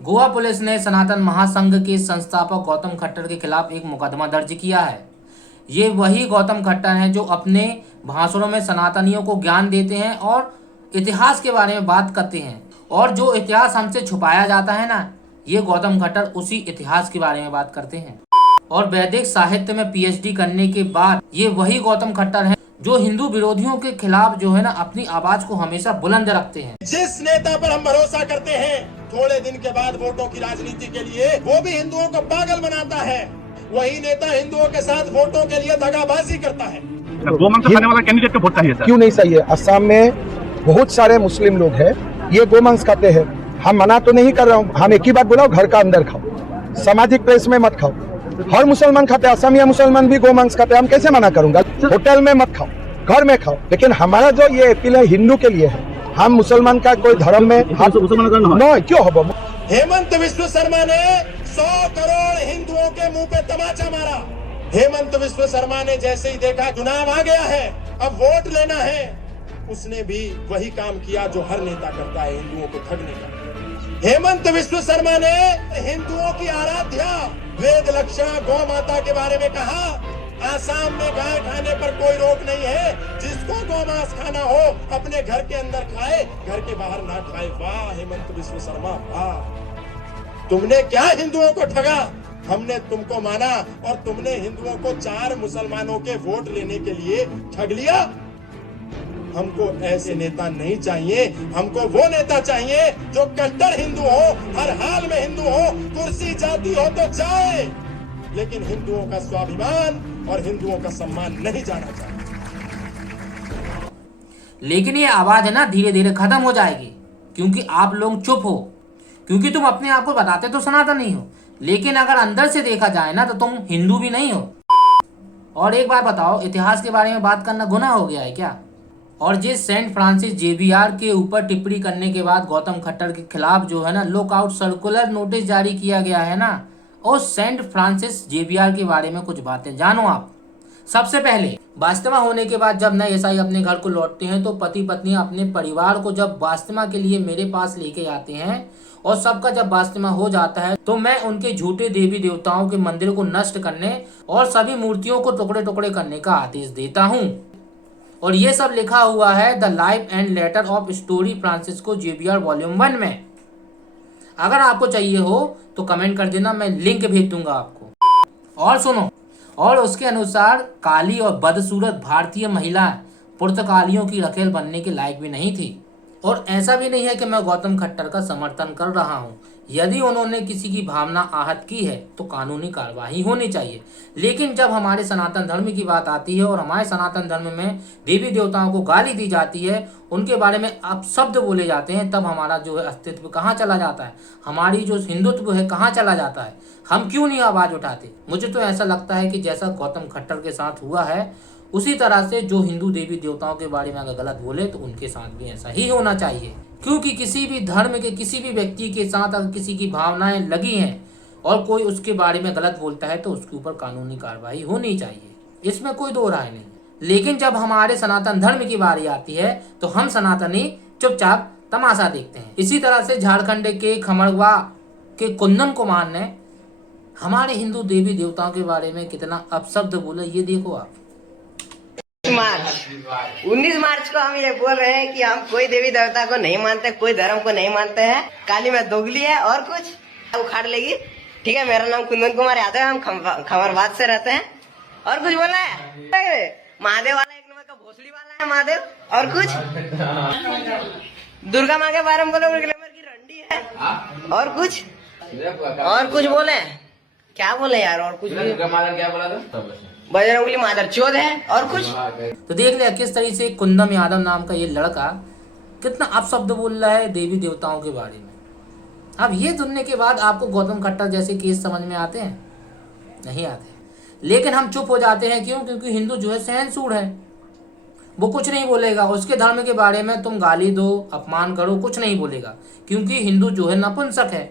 Goa police ने सनातन महासंघ के संस्थापक गौतम खट्टर के खिलाफ एक मुकदमा दर्ज किया है। ये वही गौतम खट्टर हैं जो अपने भाषणों में सनातनियों को ज्ञान देते हैं और इतिहास के बारे में बात करते हैं, और जो इतिहास हमसे छुपाया जाता है ना, ये गौतम खट्टर उसी इतिहास के बारे में बात करते हैं। और वैदिक साहित्य में पीएचडी करने के बाद ये वही गौतम खट्टर हैं जो हिंदू विरोधियों के खिलाफ जो है ना अपनी आवाज को हमेशा बुलंद रखते हैं। जिस नेता पर हम भरोसा करते हैं, थोड़े दिन के बाद वोटों की राजनीति के लिए वो भी हिंदुओं को पागल बनाता है। वही नेता हिंदुओं के साथ वोटों के लिए दगाबाजी करता है। गोमांस खाने वाला कैंडिडेट को वोट चाहिए सर? क्यों नहीं सही है? असम में बहुत सारे मुस्लिम लोग हैं, ये गोमांस खाते हैं। हम मना तो नहीं कर रहा हूँ, हम एक ही बात बोला, घर का अंदर खाओ, सामाजिक प्लेस में मत खाओ। हर मुसलमान खाते हैं, असमिया मुसलमान भी गोमांस खाते हैं, हम कैसे मना करूंगा? होटल में मत खाओ, घर में खाओ। लेकिन हमारा जो ये अपील है हिंदू के लिए है, हम मुसलमान का कोई धर्म में नहीं क्यों हो। हेमंत विश्व शर्मा ने 100 करोड़ हिंदुओं के मुंह पे तमाचा मारा। हेमंत विश्व शर्मा ने जैसे ही देखा चुनाव आ गया है, अब वोट लेना है, उसने भी वही काम किया जो हर नेता करता है, हिंदुओं को ठगने का। हेमंत विश्व शर्मा ने हिंदुओं की आराध्या वेद लक्ष्य गौ माता के बारे में कहा। आसाम में गाय खाने पर कोई रोक नहीं है, जिसको गौमांस खाना हो अपने घर के अंदर खाए, घर के बाहर ना खाए। वाह हेमंत विश्व शर्मा, वाह, तुमने क्या हिंदुओं को ठगा। हमने तुमको माना और तुमने हिंदुओं को 4 मुसलमानों के वोट लेने के लिए ठग लिया। हमको ऐसे नेता नहीं चाहिए, हमको वो नेता चाहिए जो कट्टर हिंदू हो, हर हाल में हिंदू हो, कुर्सी जाती हो तो जाए, लेकिन हिंदुओं का स्वाभिमान और हिंदुओं का सम्मान नहीं जाना चाहिए। लेकिन ये आवाज है ना धीरे धीरे खत्म हो जाएगी, क्योंकि आप लोग चुप हो, क्योंकि तुम अपने आप को बताते तो सनातनी हो, लेकिन अगर अंदर से देखा जाए ना तो तुम हिंदू भी नहीं हो। और एक बात बताओ, इतिहास के बारे में बात करना गुनाह हो गया है क्या? और जिस सेंट फ्रांसिस जेवियर के ऊपर टिप्पणी करने के बाद गौतम खट्टर के खिलाफ जो है ना लुकआउट सर्कुलर नोटिस जारी किया गया है ना, और सेंट फ्रांसिस जेवियर के बारे में कुछ बातें जानो आप। सबसे पहले वास्तमा होने के बाद जब नए ईसाई अपने घर को लौटते हैं तो पति पत्नी अपने परिवार को जब वास्तमा के लिए मेरे पास लेके आते हैं, और सबका जब वास्तमा हो जाता है तो मैं उनके झूठे देवी देवताओं के मंदिर को नष्ट करने और सभी मूर्तियों को टुकड़े टुकड़े करने का आदेश देता हूँ। और ये सब लिखा हुआ है the life and letter of story Francisco Xavier volume 1 में। अगर आपको चाहिए हो तो कमेंट कर देना, मैं लिंक भेज दूंगा आपको। और सुनो, और उसके अनुसार काली और बदसूरत भारतीय महिला पुर्तगालियों की रखेल बनने के लायक भी नहीं थी। और ऐसा भी नहीं है कि मैं गौतम खट्टर का समर्थन कर रहा हूँ। यदि उन्होंने किसी की भावना आहत की है तो कानूनी कार्रवाई होनी चाहिए, लेकिन जब हमारे सनातन धर्म की बात आती है और हमारे सनातन धर्म में देवी देवताओं को गाली दी जाती है, उनके बारे में अपशब्द बोले जाते हैं, तब हमारा जो है अस्तित्व कहाँ चला जाता है, हमारी जो हिंदुत्व है कहाँ चला जाता है? हम क्यों नहीं आवाज़ उठाते? मुझे तो ऐसा लगता है कि जैसा गौतम खट्टर के साथ हुआ है, उसी तरह से जो हिंदू देवी देवताओं के बारे में अगर गलत बोले तो उनके साथ भी ऐसा ही होना चाहिए। क्योंकि किसी भी धर्म के किसी भी व्यक्ति के साथ अगर किसी की भावनाएं लगी हैं और कोई उसके बारे में गलत बोलता है तो उसके ऊपर कानूनी कार्रवाई होनी चाहिए, इसमें कोई दो राय नहीं। लेकिन जब हमारे सनातन धर्म की बारी आती है तो हम सनातनी चुपचाप तमाशा देखते हैं। इसी तरह से झारखंड के खमड़वा के कुंदन कुमार ने हमारे हिंदू देवी देवताओं के बारे में कितना अपशब्द बोला, ये देखो आप। 19 मार्च को हम ये बोल रहे हैं कि हम कोई देवी देवता को नहीं मानते, कोई धर्म को नहीं मानते हैं। काली में दोगली है और कुछ उखाड़ लेगी। ठीक है, मेरा नाम कुंदन कुमार यादव है, हम खमरबाद से रहते हैं। और कुछ बोलना है? महादेव वाला एक नंबर का भोसड़ी वाला है महादेव। और कुछ दुर्गा माँ के बारे में बोलो, की रंडी है। और कुछ बोले? क्या बोले यार? और कुछ क्या बोला था? बजरंगबली मादर चोद है। और कुछ तो देख लिया किस तरीके से कुंदम यादव नाम का ये लड़का कितना अपशब्द बोल रहा है देवी देवताओं के बारे में। अब ये सुनने के बाद आपको गौतम खट्टर जैसे केस समझ में आते हैं? नहीं आते। लेकिन हम चुप हो जाते हैं, क्यों? क्योंकि हिंदू जो है सहनशील है, वो कुछ नहीं बोलेगा। उसके धर्म के बारे में तुम गाली दो, अपमान करो, कुछ नहीं बोलेगा, क्योंकि हिंदू जो है नपुंसक है।